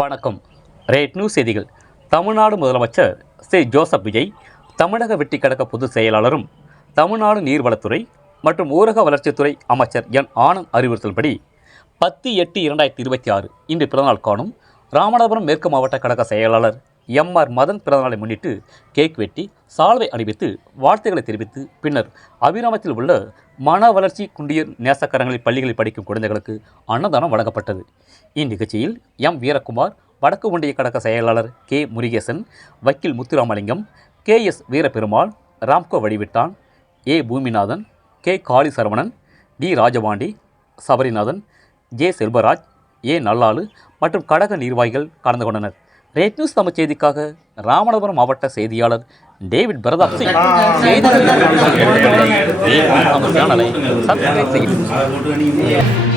வணக்கம். Rate news செய்திகள். தமிழ்நாடு முதலமைச்சர் சி ஜோசப் விஜய், தமிழக வெற்றி கழக பொதுச் செயலாளரும் தமிழ்நாடு நீர்வளத்துறை மற்றும் ஊரக வளர்ச்சித்துறை அமைச்சர் என் ஆனந்த் அறிவுறுத்தல்படி 10/8/2026 இன்று பிறந்தநாள் காணும் ராமநாதபுரம் மேற்கு மாவட்ட கழக செயலாளர் எம்.ஆர். மதன் பிறந்தநாளை முன்னிட்டு கேக் வெட்டி சால்வை அணிவித்து வாழ்த்துக்களை தெரிவித்து பின்னர் அபிராமத்தில் உள்ள மன வளர்ச்சி குண்டியர் நேசக்கரங்களில் பள்ளிகளில் படிக்கும் குழந்தைகளுக்கு அன்னதானம் வழங்கப்பட்டது. இந்நிகழ்ச்சியில் எம். வீரகுமார், வடக்கு ஒன்றிய கழக செயலாளர் கே. முருகேசன், வக்கீல் முத்துராமலிங்கம், கே.எஸ். வீரபெருமாள், ராம்கோ வடிவிட்டான், ஏ. பூமிநாதன், கே. காளி சரவணன், டி. ராஜபாண்டி, சபரிநாதன், ஜே. செல்வராஜ், ஏ. நல்லாளு மற்றும் கழக நிர்வாகிகள் கலந்து கொண்டனர். ரேட் நியூஸ் தமிழ் செய்திக்காக ராமநாதபுரம் மாவட்ட செய்தியாளர் டேவிட் பிரதாப் சிங். செய்திகளை சப்ஸ்கிரைப் செய்யுங்கள்.